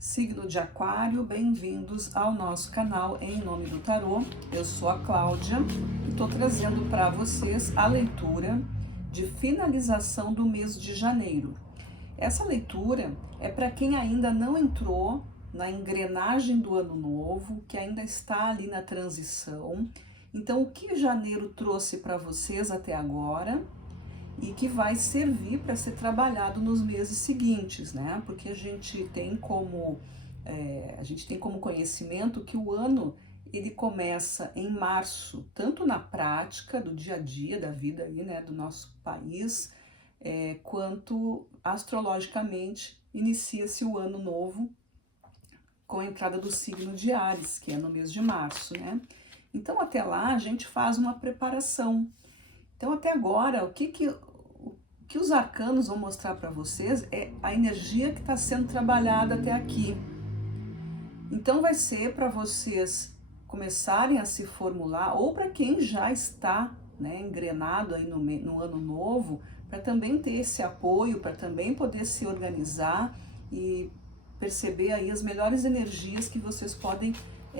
Signo de Aquário, bem-vindos ao nosso canal Em Nome do Tarô. Eu sou a Cláudia e estou trazendo para vocês a leitura de finalização do mês de janeiro. Essa leitura é para quem ainda não entrou na engrenagem do ano novo, que ainda está ali na transição. Então, o que janeiro trouxe para vocês até agora e que vai servir para ser trabalhado nos meses seguintes, né? Porque a gente tem como conhecimento que o ano ele começa em março, tanto na prática do dia a dia da vida aí, né, do nosso país, quanto astrologicamente inicia-se o ano novo com a entrada do signo de Áries, que é no mês de março, né? Então até lá a gente faz uma preparação. Então até agora o que os arcanos vão mostrar para vocês é a energia que está sendo trabalhada até aqui. Então vai ser para vocês começarem a se formular, ou para quem já está, né, engrenado aí no ano novo, para também ter esse apoio, para também poder se organizar e perceber aí as melhores energias que vocês podem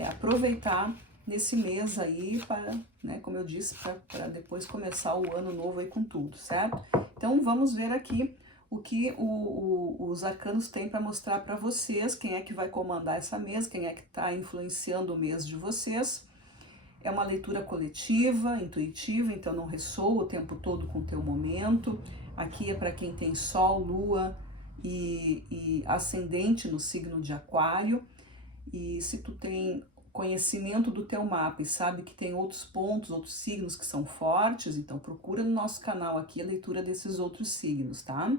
aproveitar nesse mês aí, para, né, como eu disse, para depois começar o ano novo aí com tudo, certo? Então vamos ver aqui o que os arcanos têm para mostrar para vocês, quem é que vai comandar essa mesa, quem é que está influenciando o mês de vocês. É uma leitura coletiva, intuitiva, então não ressoa o tempo todo com o teu momento. Aqui é para quem tem Sol, Lua e Ascendente no signo de Aquário. E se tu tem conhecimento do teu mapa e sabe que tem outros pontos, outros signos que são fortes, então procura no nosso canal aqui a leitura desses outros signos, tá?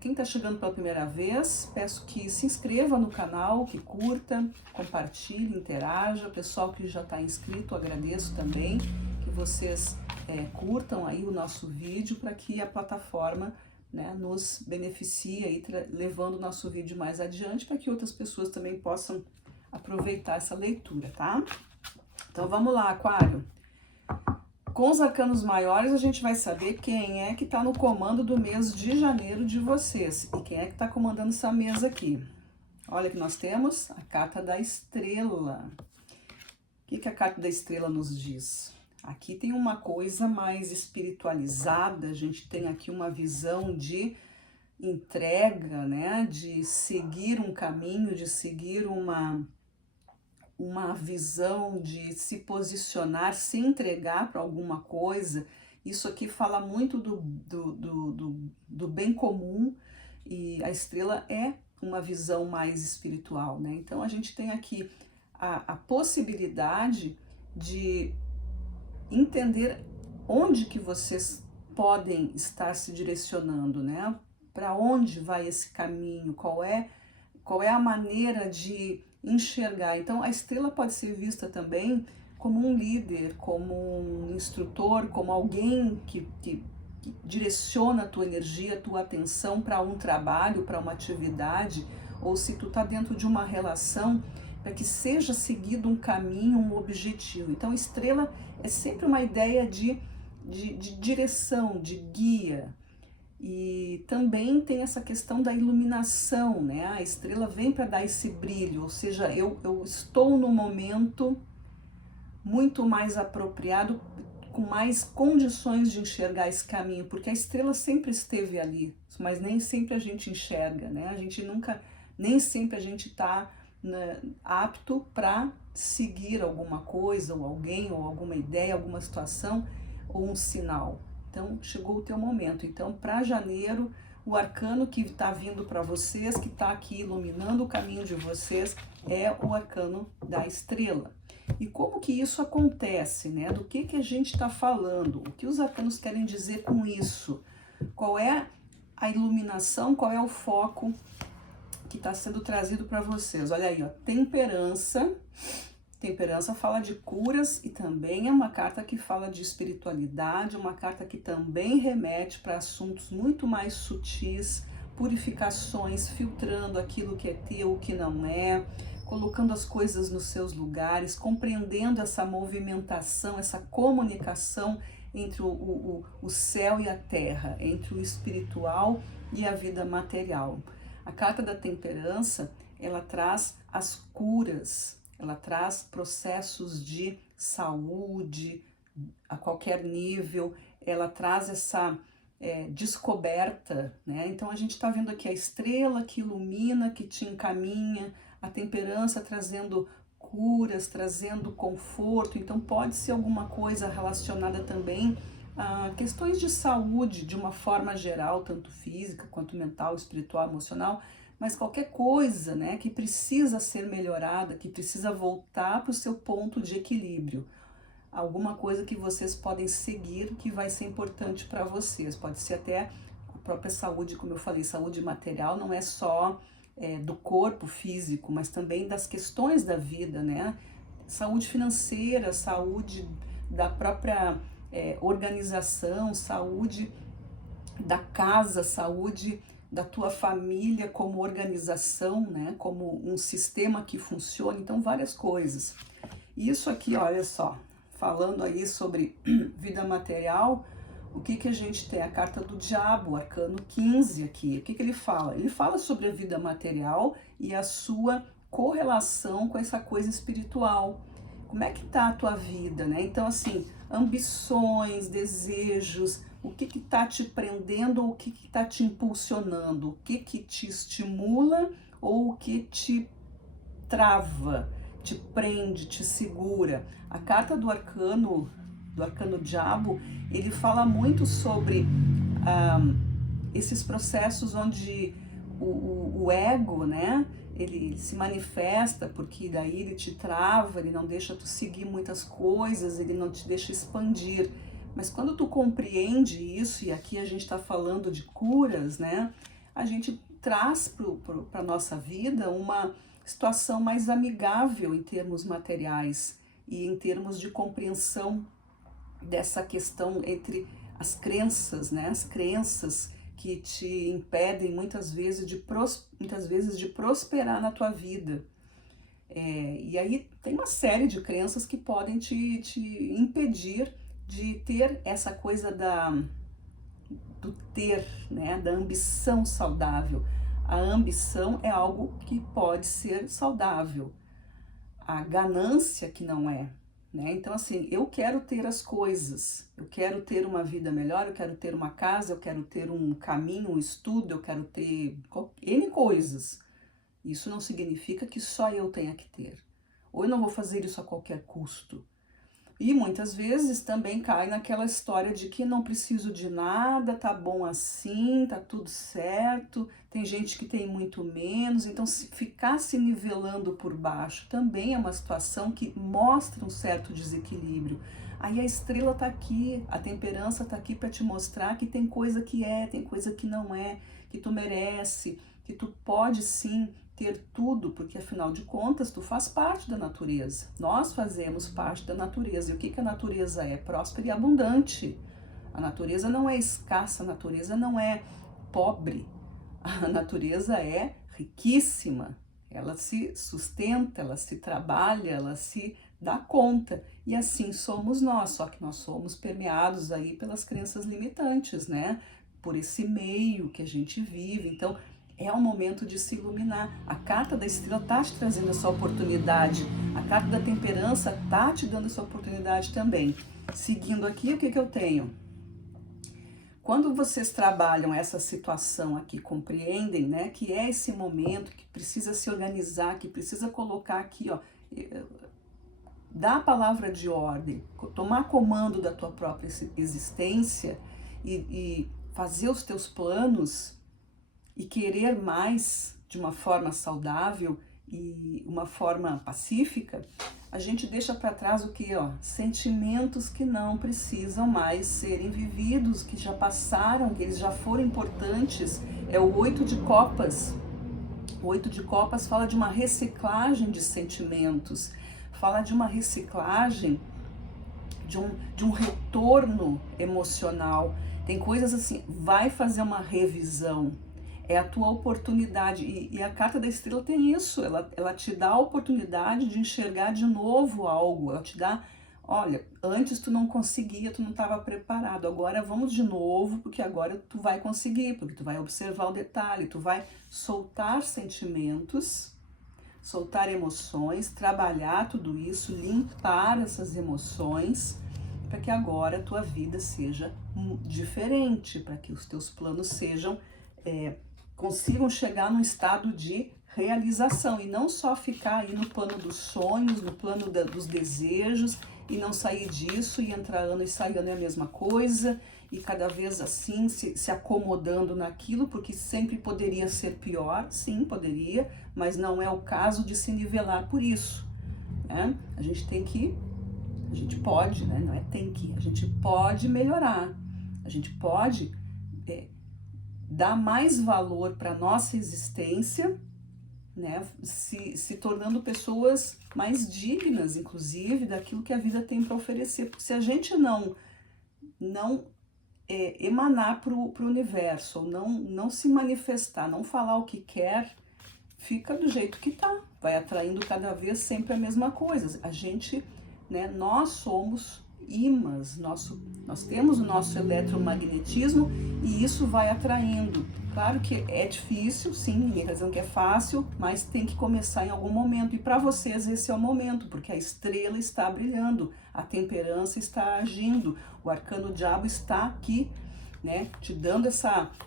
Quem tá chegando pela primeira vez, peço que se inscreva no canal, que curta, compartilhe, interaja. Pessoal que já está inscrito, agradeço também que vocês curtam aí o nosso vídeo para que a plataforma, né, nos beneficie aí, levando o nosso vídeo mais adiante para que outras pessoas também possam aproveitar essa leitura, tá? Então vamos lá, Aquário. Com os arcanos maiores a gente vai saber quem é que está no comando do mês de janeiro de vocês e quem é que está comandando essa mesa aqui. Olha que nós temos a carta da estrela. O que a carta da estrela nos diz? Aqui tem uma coisa mais espiritualizada, a gente tem aqui uma visão de entrega, né? De seguir um caminho, de seguir uma visão, de se posicionar, se entregar para alguma coisa. Isso aqui fala muito do bem comum, e a estrela é uma visão mais espiritual, né? Então a gente tem aqui a possibilidade de entender onde que vocês podem estar se direcionando, né? Para onde vai esse caminho, qual é a maneira de enxergar. Então a estrela pode ser vista também como um líder, como um instrutor, como alguém que direciona a tua energia, a tua atenção para um trabalho, para uma atividade, ou se tu está dentro de uma relação, para que seja seguido um caminho, um objetivo. Então estrela é sempre uma ideia de direção, de guia. E também tem essa questão da iluminação, né? A estrela vem para dar esse brilho, ou seja, eu estou no momento muito mais apropriado, com mais condições de enxergar esse caminho, porque a estrela sempre esteve ali, mas nem sempre a gente enxerga, né? Nem sempre a gente está, né, apto para seguir alguma coisa, ou alguém, ou alguma ideia, alguma situação, ou um sinal. Então, chegou o teu momento. Então, para janeiro, o arcano que está vindo para vocês, que está aqui iluminando o caminho de vocês, é o arcano da estrela. E como que isso acontece, né? Do que a gente está falando? O que os arcanos querem dizer com isso? Qual é a iluminação, qual é o foco que está sendo trazido para vocês? Olha aí, ó, temperança. Temperança fala de curas e também é uma carta que fala de espiritualidade, uma carta que também remete para assuntos muito mais sutis, purificações, filtrando aquilo que é teu, o que não é, colocando as coisas nos seus lugares, compreendendo essa movimentação, essa comunicação entre o céu e a terra, entre o espiritual e a vida material. A carta da temperança ela traz as curas, ela traz processos de saúde a qualquer nível, ela traz essa descoberta, né? Então a gente está vendo aqui a estrela que ilumina, que te encaminha, a temperança trazendo curas, trazendo conforto. Então pode ser alguma coisa relacionada também a questões de saúde de uma forma geral, tanto física quanto mental, espiritual, emocional, mas qualquer coisa, né, que precisa ser melhorada, que precisa voltar para o seu ponto de equilíbrio. Alguma coisa que vocês podem seguir que vai ser importante para vocês. Pode ser até a própria saúde, como eu falei, saúde material não é só do corpo físico, mas também das questões da vida, né? Saúde financeira, saúde da própria organização, saúde da casa, saúde da tua família como organização, né? Como um sistema que funciona. Então, várias coisas. Isso aqui, olha só, falando aí sobre vida material, o que que a gente tem? A carta do diabo, o arcano 15 aqui. O que que ele fala? Ele fala sobre a vida material e a sua correlação com essa coisa espiritual. Como é que tá a tua vida, né? Então, assim, ambições, desejos, o que que tá te prendendo ou o que que tá te impulsionando? O que que te estimula ou o que te trava, te prende, te segura? A carta do arcano diabo, ele fala muito sobre esses processos onde o ego, né, ele se manifesta, porque daí ele te trava, ele não deixa tu seguir muitas coisas, ele não te deixa expandir. Mas quando tu compreende isso, e aqui a gente está falando de curas, né, a gente traz para a nossa vida uma situação mais amigável em termos materiais e em termos de compreensão dessa questão entre as crenças, né? As crenças que te impedem muitas vezes de prosperar na tua vida. E aí tem uma série de crenças que podem te impedir de ter essa coisa do ter, né? Da ambição saudável. A ambição é algo que pode ser saudável, a ganância que não é, né? Então, assim, eu quero ter as coisas, eu quero ter uma vida melhor, eu quero ter uma casa, eu quero ter um caminho, um estudo, eu quero ter N coisas. Isso não significa que só eu tenha que ter. Ou eu não vou fazer isso a qualquer custo. E muitas vezes também cai naquela história de que não preciso de nada, tá bom assim, tá tudo certo. Tem gente que tem muito menos, então se ficar se nivelando por baixo também é uma situação que mostra um certo desequilíbrio. Aí a estrela tá aqui, a temperança tá aqui para te mostrar que tem coisa que tem coisa que não é, que tu merece, que tu pode sim ter tudo, porque afinal de contas tu faz parte da natureza. Nós fazemos parte da natureza. E o que que a natureza é? Próspera e abundante. A natureza não é escassa, a natureza não é pobre. A natureza é riquíssima. Ela se sustenta, ela se trabalha, ela se dá conta. E assim somos nós, só que nós somos permeados aí pelas crenças limitantes, né? Por esse meio que a gente vive. Então, é o momento de se iluminar. A carta da estrela está te trazendo essa oportunidade. A carta da temperança está te dando essa oportunidade também. Seguindo aqui, o que que eu tenho? Quando vocês trabalham essa situação aqui, compreendem, né, que é esse momento que precisa se organizar, que precisa colocar aqui, ó, dar a palavra de ordem, tomar comando da tua própria existência e fazer os teus planos, e querer mais de uma forma saudável e uma forma pacífica, a gente deixa para trás o que? Sentimentos que não precisam mais serem vividos, que já passaram, que eles já foram importantes. É o 8 de copas. O 8 de copas fala de uma reciclagem de sentimentos, fala de uma reciclagem, de um retorno emocional. Tem coisas assim, vai fazer uma revisão. É a tua oportunidade, e a carta da estrela tem isso, ela te dá a oportunidade de enxergar de novo algo, ela te dá, olha, antes tu não conseguia, tu não estava preparado, agora vamos de novo, porque agora tu vai conseguir, porque tu vai observar o detalhe, tu vai soltar sentimentos, soltar emoções, trabalhar tudo isso, limpar essas emoções, para que agora a tua vida seja diferente, para que os teus planos sejam, consigam chegar num estado de realização e não só ficar aí no plano dos sonhos, no plano dos desejos e não sair disso e entrar ano e sair ano é a mesma coisa e cada vez assim se acomodando naquilo, porque sempre poderia ser pior, sim, poderia, mas não é o caso de se nivelar por isso, né? A gente pode, né? Não é tem que, a gente pode melhorar, a gente pode dar mais valor para a nossa existência, né? Se tornando pessoas mais dignas, inclusive, daquilo que a vida tem para oferecer. Porque se a gente não emanar para o universo, ou não se manifestar, não falar o que quer, fica do jeito que tá, vai atraindo cada vez sempre a mesma coisa. A gente, né, nós somos ímãs, nós temos o nosso eletromagnetismo e isso vai atraindo. Claro que é difícil, sim, ninguém está dizendo que é fácil, mas tem que começar em algum momento. E para vocês esse é o momento, porque a estrela está brilhando, a temperança está agindo, o arcano diabo está aqui, né, te dando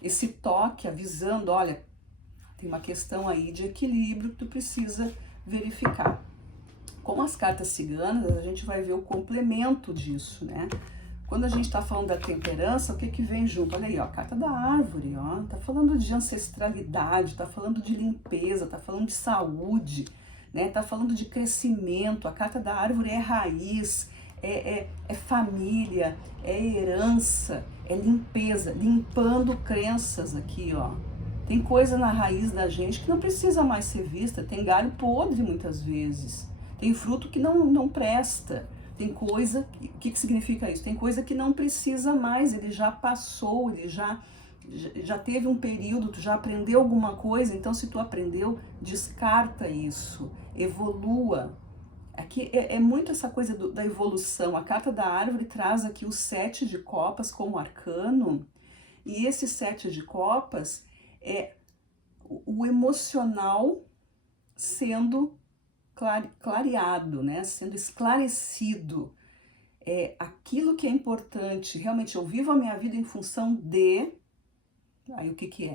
esse toque, avisando, olha, tem uma questão aí de equilíbrio que tu precisa verificar. Com as cartas ciganas, a gente vai ver o complemento disso, né? Quando a gente está falando da temperança, o que vem junto? Olha aí, ó, a carta da árvore, ó, tá falando de ancestralidade, tá falando de limpeza, tá falando de saúde, né? Tá falando de crescimento. A carta da árvore é raiz, é família, é herança, é limpeza, limpando crenças aqui, ó. Tem coisa na raiz da gente que não precisa mais ser vista, tem galho podre muitas vezes, tem fruto que não presta, tem coisa, o que significa isso? Tem coisa que não precisa mais, ele já passou, ele já teve um período, tu já aprendeu alguma coisa, então se tu aprendeu, descarta isso, evolua. Aqui é muito essa coisa da evolução. A carta da árvore traz aqui o 7 de copas como arcano, e esse 7 de copas é o emocional sendo clareado, né? Sendo esclarecido. É aquilo que é importante. Realmente, eu vivo a minha vida em função de... Aí o que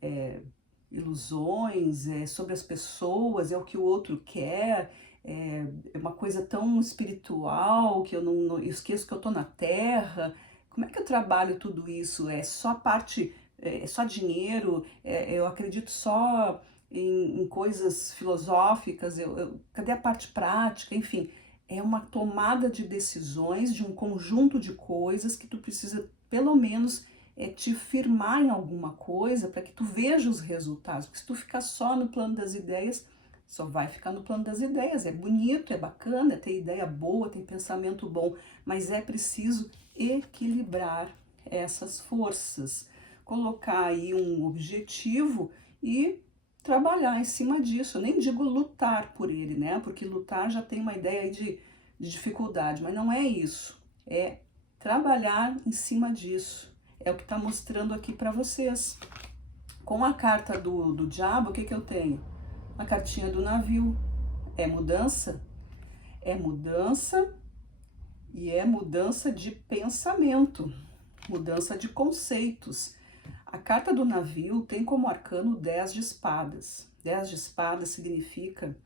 é? Ilusões, é sobre as pessoas, é o que o outro quer, é uma coisa tão espiritual que eu não esqueço que eu tô na Terra. Como é que eu trabalho tudo isso? É só parte, é só dinheiro, eu acredito só em coisas filosóficas, cadê a parte prática? Enfim, é uma tomada de decisões de um conjunto de coisas que tu precisa, pelo menos, te firmar em alguma coisa para que tu veja os resultados, porque se tu ficar só no plano das ideias, só vai ficar no plano das ideias, é bonito, é bacana, tem ideia boa, tem pensamento bom, mas é preciso equilibrar essas forças, colocar aí um objetivo e trabalhar em cima disso. Eu nem digo lutar por ele, né, porque lutar já tem uma ideia aí de dificuldade, mas não é isso, é trabalhar em cima disso. É o que está mostrando aqui para vocês. Com a carta do diabo, o que eu tenho? A cartinha do navio. É mudança? É mudança e é mudança de pensamento, mudança de conceitos. A carta do navio tem como arcano 10 de espadas. 10 de espadas significa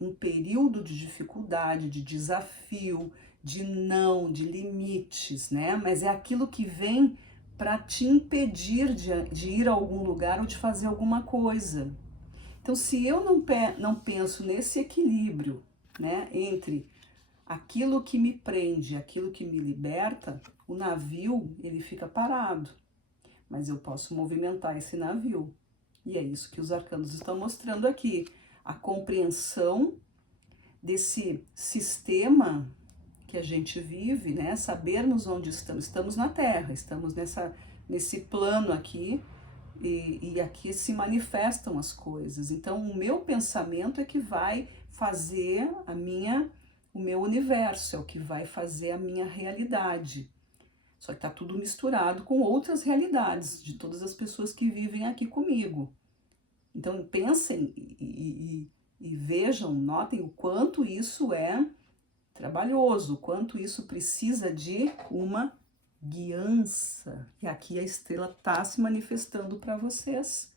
um período de dificuldade, de desafio, de não, de limites, né? Mas é aquilo que vem para te impedir de ir a algum lugar ou de fazer alguma coisa. Então, se eu não penso nesse equilíbrio, né, entre aquilo que me prende, aquilo que me liberta, o navio ele fica parado. Mas eu posso movimentar esse navio. E é isso que os arcanos estão mostrando aqui. A compreensão desse sistema que a gente vive, né? Sabermos onde estamos. Estamos na Terra, estamos nesse plano aqui e aqui se manifestam as coisas. Então, o meu pensamento é que vai fazer o meu universo, é o que vai fazer a minha realidade. Só que tá tudo misturado com outras realidades de todas as pessoas que vivem aqui comigo. Então, pensem E vejam, notem o quanto isso é trabalhoso, o quanto isso precisa de uma guiança. E aqui a estrela está se manifestando para vocês.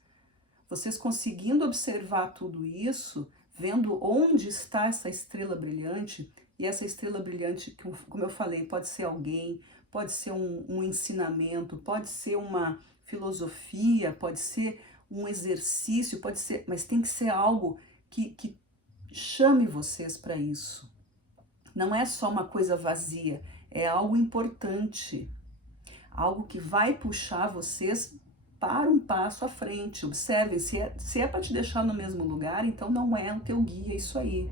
Vocês conseguindo observar tudo isso, vendo onde está essa estrela brilhante, e essa estrela brilhante, como eu falei, pode ser alguém, pode ser um ensinamento, pode ser uma filosofia, pode ser um exercício, pode ser, mas tem que ser algo que chame vocês para isso. Não é só uma coisa vazia, é algo importante, algo que vai puxar vocês para um passo à frente. Observe, se é para te deixar no mesmo lugar, então não é o teu guia isso aí.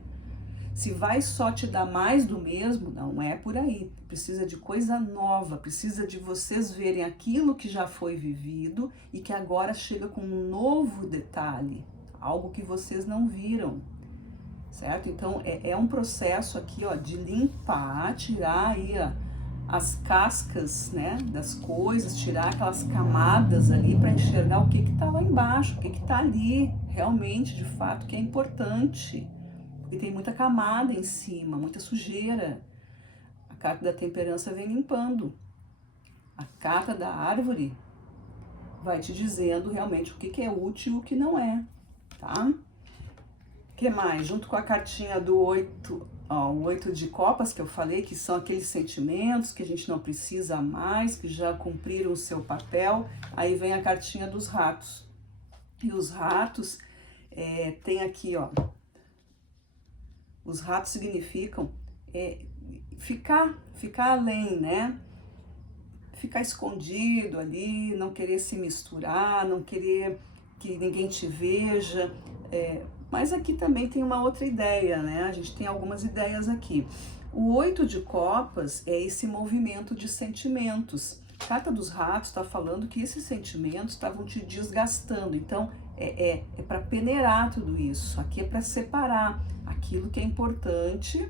Se vai só te dar mais do mesmo, não é por aí. Precisa de coisa nova, precisa de vocês verem aquilo que já foi vivido e que agora chega com um novo detalhe, algo que vocês não viram, certo? Então é um processo aqui, ó, de limpar, tirar aí, ó, as cascas, né, das coisas, tirar aquelas camadas ali para enxergar o que tá lá embaixo, o que tá ali realmente, de fato, que é importante. Porque tem muita camada em cima, muita sujeira. A carta da temperança vem limpando. A carta da árvore vai te dizendo realmente o que é útil e o que não é, tá? O que mais? Junto com a cartinha do 8, ó, o 8 de copas que eu falei, que são aqueles sentimentos que a gente não precisa mais, que já cumpriram o seu papel. Aí vem a cartinha dos ratos. E os ratos, tem aqui, ó, os ratos significam ficar além, né? Ficar escondido ali, não querer se misturar, não querer que ninguém te veja. Mas aqui também tem uma outra ideia, né? A gente tem algumas ideias aqui. O 8 de copas é esse movimento de sentimentos. A carta dos ratos está falando que esses sentimentos estavam te desgastando. Então, é para peneirar tudo isso. Aqui é para separar aquilo que é importante,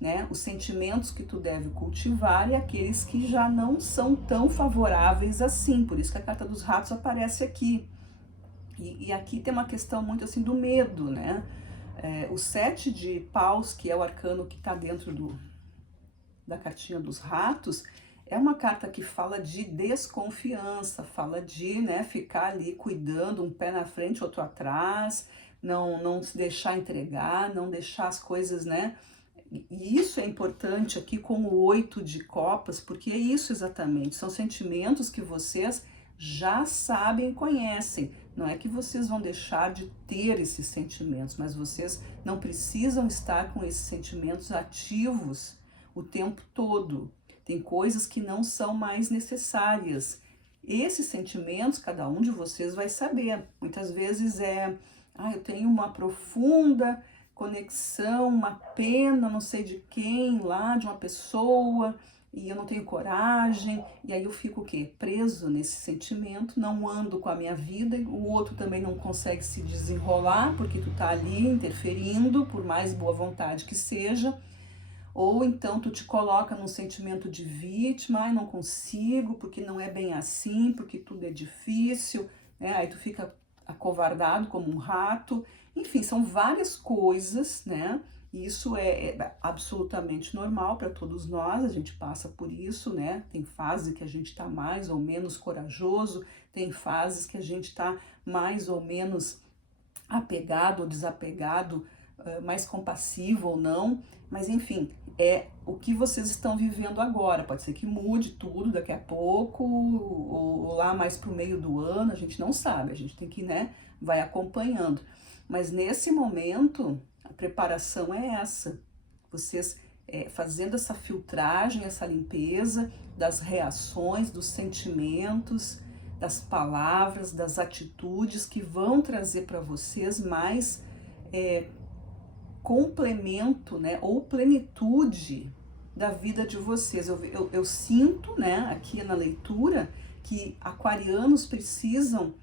né? Os sentimentos que tu deve cultivar e aqueles que já não são tão favoráveis assim. Por isso que a carta dos ratos aparece aqui. E aqui tem uma questão muito assim do medo, né? O 7 de paus, que é o arcano que está dentro da cartinha dos ratos, é uma carta que fala de desconfiança, fala de, né, ficar ali cuidando, um pé na frente, outro atrás, não se deixar entregar, não deixar as coisas, né? E isso é importante aqui com o 8 de copas, porque é isso exatamente, são sentimentos que vocês já sabem e conhecem. Não é que vocês vão deixar de ter esses sentimentos, mas vocês não precisam estar com esses sentimentos ativos o tempo todo. Tem coisas que não são mais necessárias. Esses sentimentos, cada um de vocês vai saber. Muitas vezes eu tenho uma profunda conexão, uma pena, não sei de quem lá, de uma pessoa, e eu não tenho coragem, e aí eu fico o quê? Preso nesse sentimento, não ando com a minha vida, o outro também não consegue se desenrolar, porque tu tá ali interferindo, por mais boa vontade que seja. Ou então tu te coloca num sentimento de vítima, ai, não consigo, porque não é bem assim, porque tudo é difícil, né? Aí tu fica acovardado como um rato. Enfim, são várias coisas, né? E isso é absolutamente normal para todos nós, a gente passa por isso, né? Tem fase que a gente tá mais ou menos corajoso, tem fases que a gente tá mais ou menos apegado ou desapegado, mais compassivo ou não, mas enfim, é o que vocês estão vivendo agora. Pode ser que mude tudo daqui a pouco, ou lá mais pro meio do ano, a gente não sabe, a gente tem que, né, vai acompanhando. Mas nesse momento, a preparação é essa, vocês fazendo essa filtragem, essa limpeza das reações, dos sentimentos, das palavras, das atitudes que vão trazer para vocês mais complemento, né, ou plenitude da vida de vocês. Eu sinto, né, aqui na leitura, que aquarianos precisam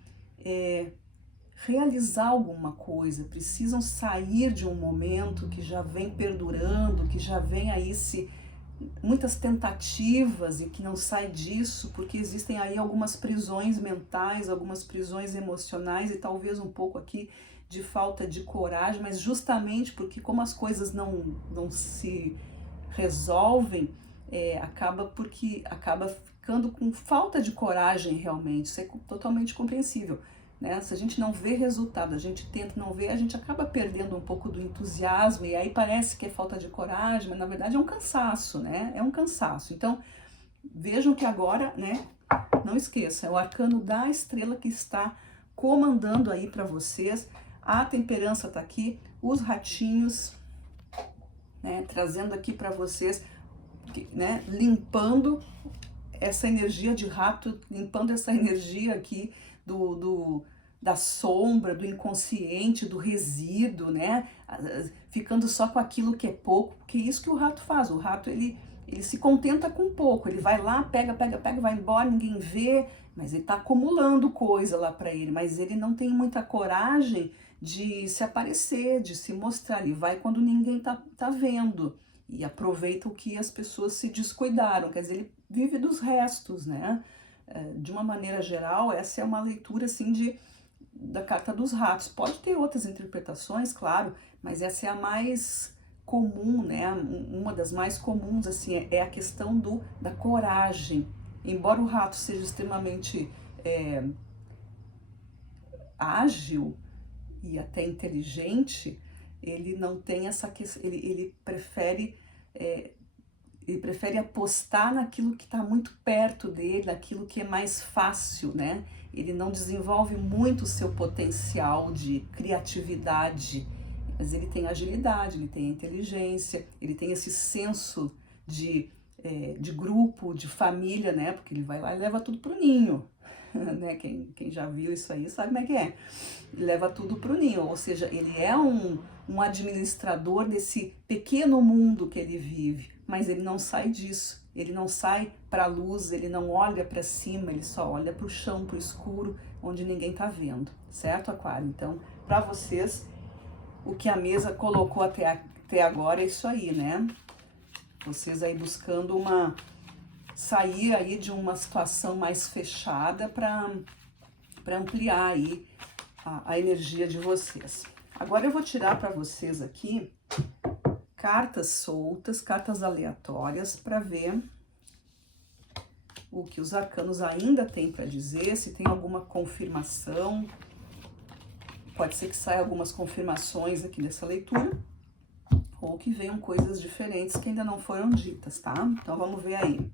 realizar alguma coisa, precisam sair de um momento que já vem perdurando, que já vem aí muitas tentativas e que não sai disso, porque existem aí algumas prisões mentais, algumas prisões emocionais e talvez um pouco aqui de falta de coragem, mas justamente porque como as coisas não se resolvem, acaba ficando com falta de coragem realmente. Isso é totalmente compreensível, né? Se a gente não vê resultado, a gente tenta não ver, a gente acaba perdendo um pouco do entusiasmo, e aí parece que é falta de coragem, mas na verdade é um cansaço, né? É um cansaço. Então, vejam que agora, né, não esqueça, é o arcano da estrela que está comandando aí para vocês. A temperança tá aqui, os ratinhos, né, trazendo aqui para vocês, né, limpando essa energia de rato, limpando essa energia aqui da sombra, do inconsciente, do resíduo, né? Ficando só com aquilo que é pouco, porque é isso que o rato faz. O rato, ele se contenta com pouco, ele vai lá, pega, vai embora, ninguém vê, mas ele tá acumulando coisa lá para ele, mas ele não tem muita coragem de se aparecer, de se mostrar. Ele vai quando ninguém tá vendo e aproveita o que as pessoas se descuidaram, quer dizer, ele vive dos restos, né? De uma maneira geral, essa é uma leitura assim da carta dos ratos. Pode ter outras interpretações, claro, mas essa é a mais comum, né? Uma das mais comuns assim é a questão da coragem. Embora o rato seja extremamente ágil e até inteligente, ele não tem essa questão, ele prefere apostar naquilo que está muito perto dele, naquilo que é mais fácil, né? Ele não desenvolve muito o seu potencial de criatividade, mas ele tem agilidade, ele tem inteligência, ele tem esse senso de grupo, de família, né? Porque ele vai lá e leva tudo pro ninho, né? Quem já viu isso aí sabe como é que é. Leva tudo pro ninho, ou seja, ele é um administrador desse pequeno mundo que ele vive, mas ele não sai disso, ele não sai para a luz, ele não olha para cima, ele só olha para o chão, para o escuro, onde ninguém tá vendo, certo, Aquário? Então, para vocês, o que a mesa colocou até agora é isso aí, né? Vocês aí buscando sair aí de uma situação mais fechada para ampliar aí a energia de vocês. Agora eu vou tirar para vocês aqui cartas soltas, cartas aleatórias, para ver o que os arcanos ainda têm para dizer, se tem alguma confirmação. Pode ser que saia algumas confirmações aqui nessa leitura, ou que venham coisas diferentes que ainda não foram ditas, tá? Então vamos ver aí.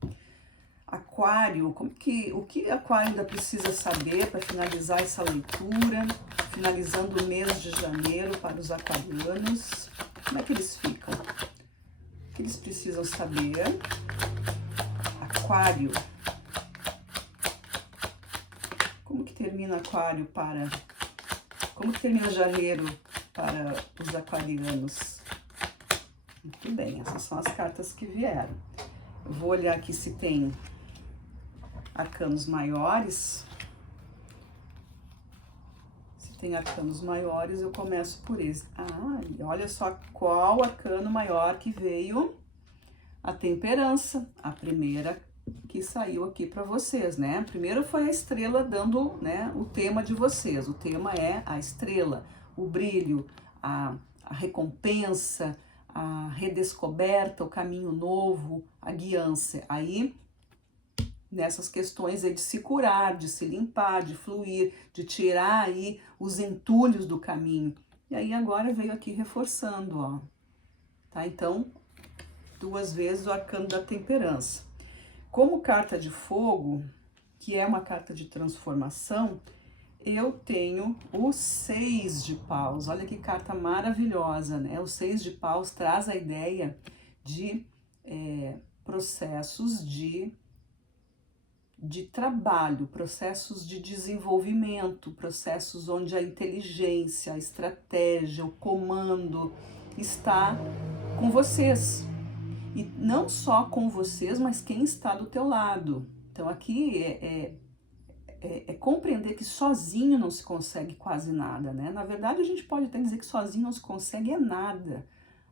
Aquário, o que Aquário ainda precisa saber para finalizar essa leitura, finalizando o mês de janeiro para os aquarianos? Como é que eles ficam? O que eles precisam saber? Aquário. Como que termina Aquário como que termina janeiro para os aquarianos? Muito bem, essas são as cartas que vieram. Eu vou olhar aqui se tem arcanos maiores. Se tem arcanos maiores, eu começo por esse. E olha só qual arcano maior que veio. A temperança, a primeira que saiu aqui para vocês, né? Primeiro foi a estrela dando, né, o tema de vocês. O tema é a estrela, o brilho, a recompensa, a redescoberta, o caminho novo, a guiança. Aí, nessas questões aí de se curar, de se limpar, de fluir, de tirar aí os entulhos do caminho. E aí agora veio aqui reforçando, ó. Tá? Então, 2 vezes o arcano da temperança. Como carta de fogo, que é uma carta de transformação, eu tenho o 6 de paus. Olha que carta maravilhosa, né? O 6 de paus traz a ideia de processos de trabalho, processos de desenvolvimento, processos onde a inteligência, a estratégia, o comando está com vocês. E não só com vocês, mas quem está do teu lado. Então aqui é compreender que sozinho não se consegue quase nada, né? Na verdade, a gente pode até dizer que sozinho não se consegue nada.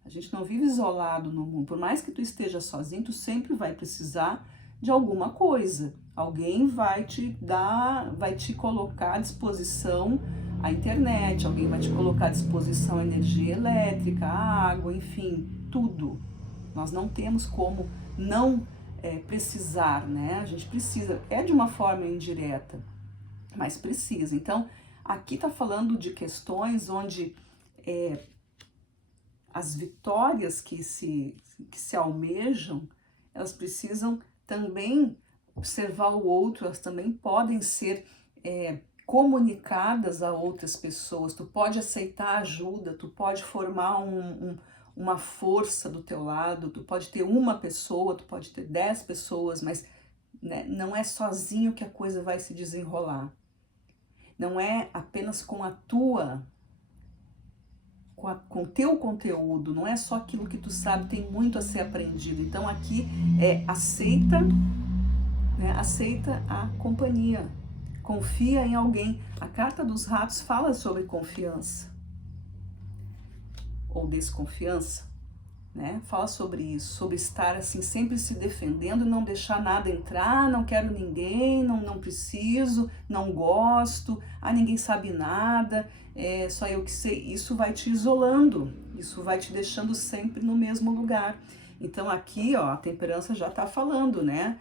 A gente não vive isolado no mundo. Por mais que tu esteja sozinho, tu sempre vai precisar de alguma coisa. Alguém vai te colocar à disposição a internet, alguém vai te colocar à disposição energia elétrica, água, enfim, tudo. Nós não temos como não precisar, né? A gente precisa, é de uma forma indireta, mas precisa. Então, aqui está falando de questões onde as vitórias que se almejam, elas precisam também observar o outro, elas também podem ser comunicadas a outras pessoas. Tu pode aceitar ajuda, tu pode formar uma força do teu lado, tu pode ter uma pessoa, tu pode ter 10 pessoas, mas né, não é sozinho que a coisa vai se desenrolar. Não é apenas com a tua, com o teu conteúdo, não é só aquilo que tu sabe, tem muito a ser aprendido. Então aqui aceita, né, aceita a companhia, confia em alguém. A carta dos ratos fala sobre confiança ou desconfiança, né? Fala sobre isso, sobre estar assim sempre se defendendo, não deixar nada entrar, não quero ninguém, não preciso, não gosto, ninguém sabe nada, só eu que sei. Isso vai te isolando, isso vai te deixando sempre no mesmo lugar. Então aqui, ó, a temperança já está falando, né?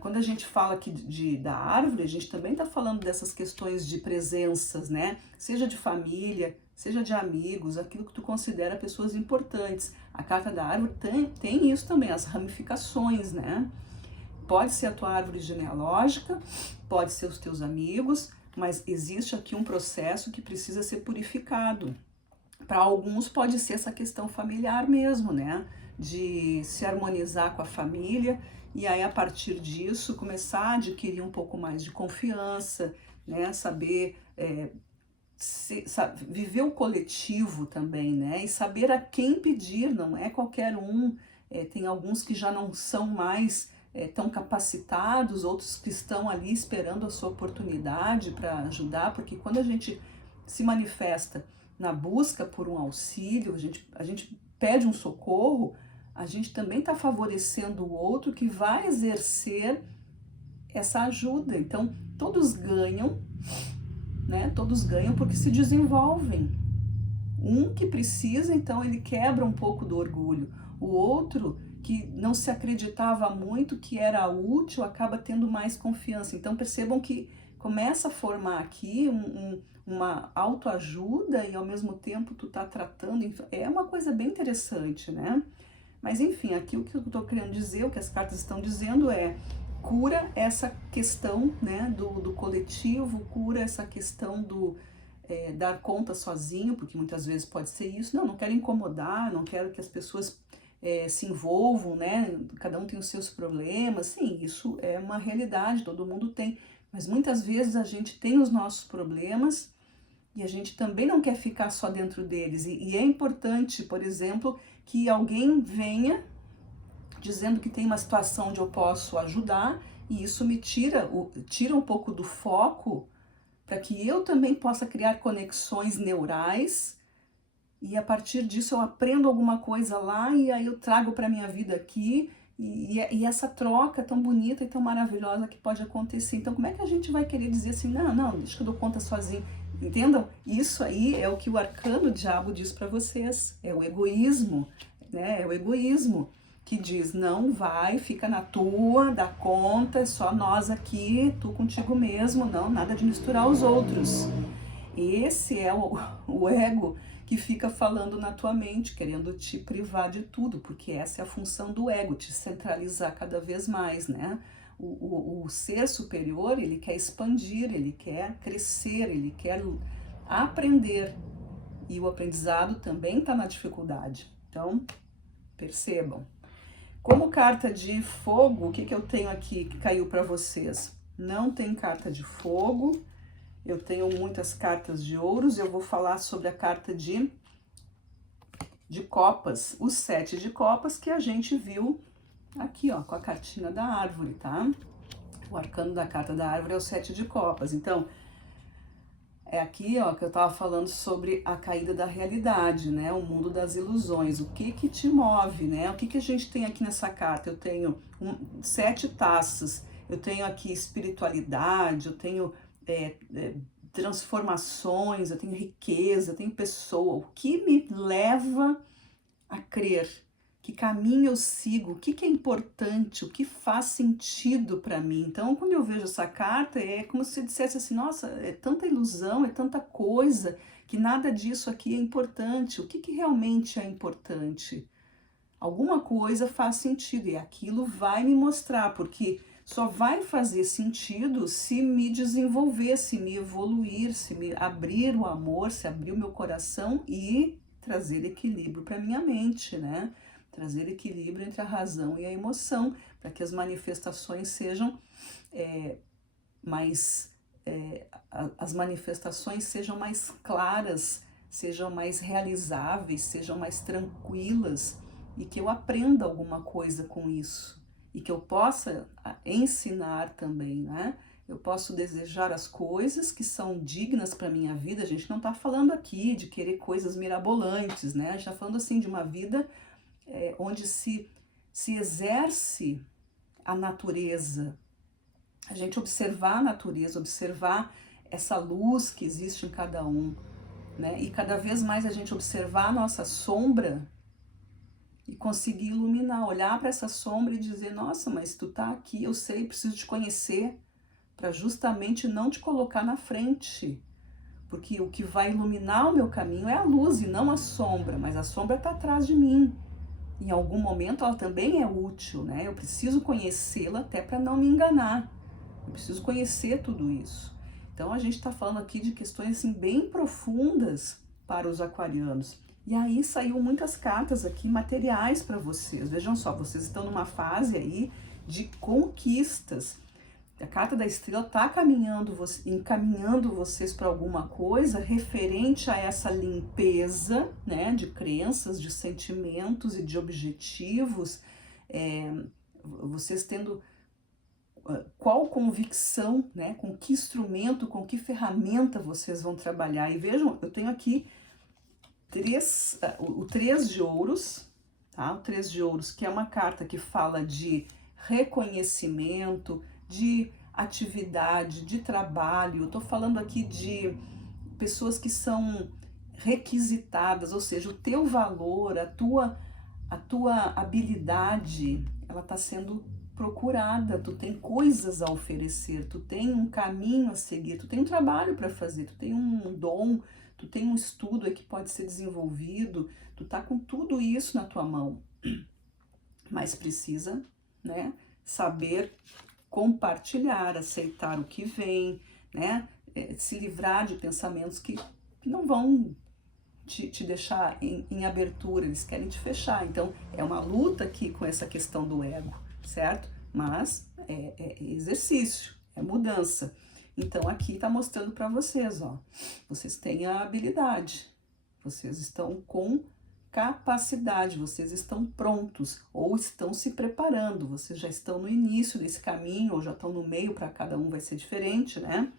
Quando a gente fala aqui da árvore, a gente também está falando dessas questões de presenças, né? Seja de família, seja de amigos, aquilo que tu considera pessoas importantes. A carta da árvore tem isso também, as ramificações, né? Pode ser a tua árvore genealógica, pode ser os teus amigos, mas existe aqui um processo que precisa ser purificado. Para alguns pode ser essa questão familiar mesmo, né? De se harmonizar com a família e aí a partir disso começar a adquirir um pouco mais de confiança, né? Saber viver o coletivo também, né? E saber a quem pedir, não é qualquer um. Tem alguns que já não são mais tão capacitados, outros que estão ali esperando a sua oportunidade para ajudar, porque quando a gente se manifesta na busca por um auxílio, a gente pede um socorro, a gente também está favorecendo o outro que vai exercer essa ajuda. Então, todos ganham, né? Todos ganham porque se desenvolvem. Um que precisa, então ele quebra um pouco do orgulho. O outro que não se acreditava muito, que era útil, acaba tendo mais confiança. Então percebam que começa a formar aqui uma autoajuda e ao mesmo tempo tu tá tratando, é uma coisa bem interessante, né? Mas enfim, aqui o que eu tô querendo dizer, o que as cartas estão dizendo cura essa questão, né, do coletivo, cura essa questão do dar conta sozinho, porque muitas vezes pode ser isso. Não quero incomodar, não quero que as pessoas se envolvam, né? Cada um tem os seus problemas. Sim, isso é uma realidade, todo mundo tem. Mas muitas vezes a gente tem os nossos problemas e a gente também não quer ficar só dentro deles. E é importante, por exemplo, que alguém venha dizendo que tem uma situação onde eu posso ajudar e isso me tira um pouco do foco para que eu também possa criar conexões neurais e a partir disso eu aprendo alguma coisa lá e aí eu trago para minha vida aqui e essa troca tão bonita e tão maravilhosa que pode acontecer. Então como é que a gente vai querer dizer assim, não, deixa que eu dou conta sozinho? Entendam? Isso aí é o que o arcano diabo diz para vocês, é o egoísmo, né? É o egoísmo que diz, não vai, fica na tua, dá conta, é só nós aqui, tu contigo mesmo, não, nada de misturar os outros. Esse é o ego que fica falando na tua mente, querendo te privar de tudo, porque essa é a função do ego, te centralizar cada vez mais, né? O ser superior, ele quer expandir, ele quer crescer, ele quer aprender. E o aprendizado também está na dificuldade. Então, percebam. Como carta de fogo, o que eu tenho aqui que caiu para vocês? Não tem carta de fogo. Eu tenho muitas cartas de ouros, eu vou falar sobre a carta de copas, o 7 de copas que a gente viu aqui, ó, com a cartinha da árvore, tá? O arcano da carta da árvore é o 7 de copas. Então, é aqui, ó, que eu tava falando sobre a caída da realidade, né? O mundo das ilusões. O que te move, né? O que a gente tem aqui nessa carta? Eu tenho 7 taças, eu tenho aqui espiritualidade, eu tenho transformações, eu tenho riqueza, eu tenho pessoa. O que me leva a crer? Que caminho eu sigo? O que é importante? O que faz sentido para mim? Então, quando eu vejo essa carta, é como se dissesse assim: nossa, é tanta ilusão, é tanta coisa, que nada disso aqui é importante. O que realmente é importante? Alguma coisa faz sentido e aquilo vai me mostrar, porque só vai fazer sentido se me desenvolver, se me evoluir, se me abrir o amor, se abrir o meu coração e trazer equilíbrio para minha mente, né? Trazer equilíbrio entre a razão e a emoção, para que as manifestações sejam mais as manifestações sejam mais claras, sejam mais realizáveis, sejam mais tranquilas e que eu aprenda alguma coisa com isso e que eu possa ensinar também, né? Eu posso desejar as coisas que são dignas para minha vida. A gente não está falando aqui de querer coisas mirabolantes, né? A gente está falando assim de uma vida onde se exerce a natureza, a gente observar a natureza, observar essa luz que existe em cada um, né? E cada vez mais a gente observar a nossa sombra e conseguir iluminar, olhar para essa sombra e dizer: nossa, mas tu tá aqui, eu sei, preciso te conhecer, para justamente não te colocar na frente, porque o que vai iluminar o meu caminho é a luz e não a sombra, mas a sombra está atrás de mim. Em algum momento ela também é útil, né? Eu preciso conhecê-la até para não me enganar. Eu preciso conhecer tudo isso. Então a gente está falando aqui de questões assim, bem profundas para os aquarianos. E aí saiu muitas cartas aqui materiais para vocês. Vejam só, vocês estão numa fase aí de conquistas. A carta da estrela está encaminhando vocês para alguma coisa referente a essa limpeza, né, de crenças, de sentimentos e de objetivos. Vocês tendo qual convicção, né, com que instrumento, com que ferramenta vocês vão trabalhar. E vejam, eu tenho aqui o 3 de ouros, tá? O 3 de ouros, que é uma carta que fala de reconhecimento, de atividade, de trabalho. Eu tô falando aqui de pessoas que são requisitadas, ou seja, o teu valor, a tua habilidade, ela está sendo procurada, tu tem coisas a oferecer, tu tem um caminho a seguir, tu tem um trabalho para fazer, tu tem um dom, tu tem um estudo aí que pode ser desenvolvido, tu tá com tudo isso na tua mão, mas precisa, né, saber compartilhar, aceitar o que vem, né, se livrar de pensamentos que não vão te deixar em abertura, eles querem te fechar. Então é uma luta aqui com essa questão do ego, certo? Mas é exercício, é mudança. Então aqui está mostrando para vocês, ó, vocês têm a habilidade, vocês estão com capacidade, vocês estão prontos ou estão se preparando, vocês já estão no início desse caminho ou já estão no meio, para cada um vai ser diferente, né?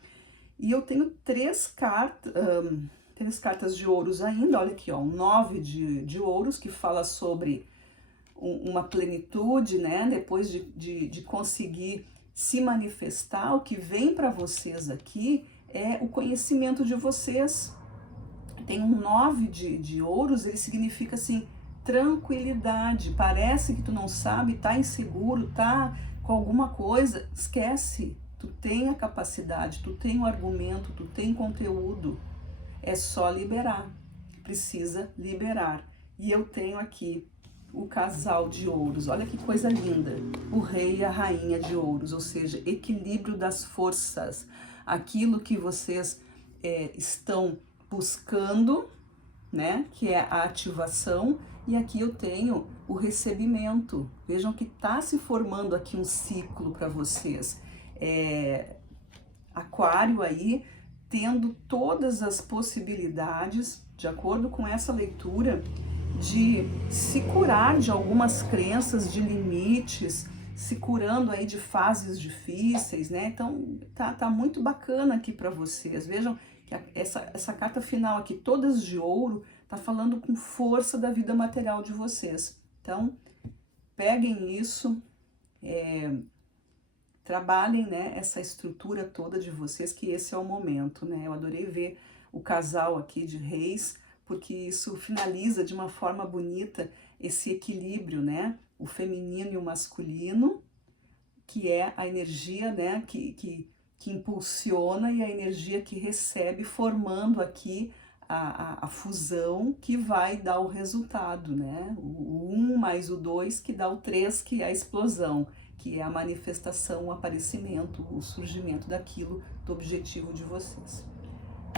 E eu tenho três cartas de ouros ainda, olha aqui, ó, um 9 de ouros, que fala sobre uma plenitude, né? Depois de conseguir se manifestar, o que vem para vocês aqui é o conhecimento de vocês. Tem um 9 de ouros, ele significa assim, tranquilidade. Parece que tu não sabe, tá inseguro, tá com alguma coisa, esquece. Tu tem a capacidade, tu tem o argumento, tu tem conteúdo. É só liberar, precisa liberar. E eu tenho aqui o casal de ouros, olha que coisa linda, o rei e a rainha de ouros, ou seja, equilíbrio das forças, aquilo que vocês estão buscando, né, que é a ativação, e aqui eu tenho o recebimento. Vejam que está se formando aqui um ciclo para vocês. Aquário aí, tendo todas as possibilidades, de acordo com essa leitura, de se curar de algumas crenças, de limites, se curando aí de fases difíceis, né? Então tá muito bacana aqui para vocês. Vejam que essa carta final aqui, todas de ouro, tá falando com força da vida material de vocês. Então peguem isso, trabalhem, né, essa estrutura toda de vocês, que esse é o momento, né? Eu adorei ver o casal aqui de reis, porque isso finaliza de uma forma bonita esse equilíbrio, né? O feminino e o masculino, que é a energia, né, que impulsiona e a energia que recebe, formando aqui a fusão que vai dar o resultado, né? O 1 mais o 2 que dá o 3, que é a explosão, que é a manifestação, o aparecimento, o surgimento daquilo, do objetivo de vocês.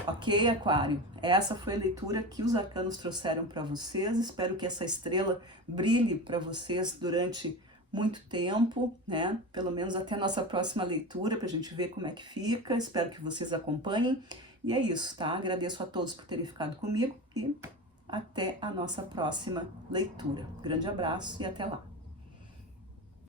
Ok, Aquário? Essa foi a leitura que os arcanos trouxeram para vocês. Espero que essa estrela brilhe para vocês durante muito tempo, né? Pelo menos até a nossa próxima leitura, para a gente ver como é que fica. Espero que vocês acompanhem. E é isso, tá? Agradeço a todos por terem ficado comigo e até a nossa próxima leitura. Grande abraço e até lá!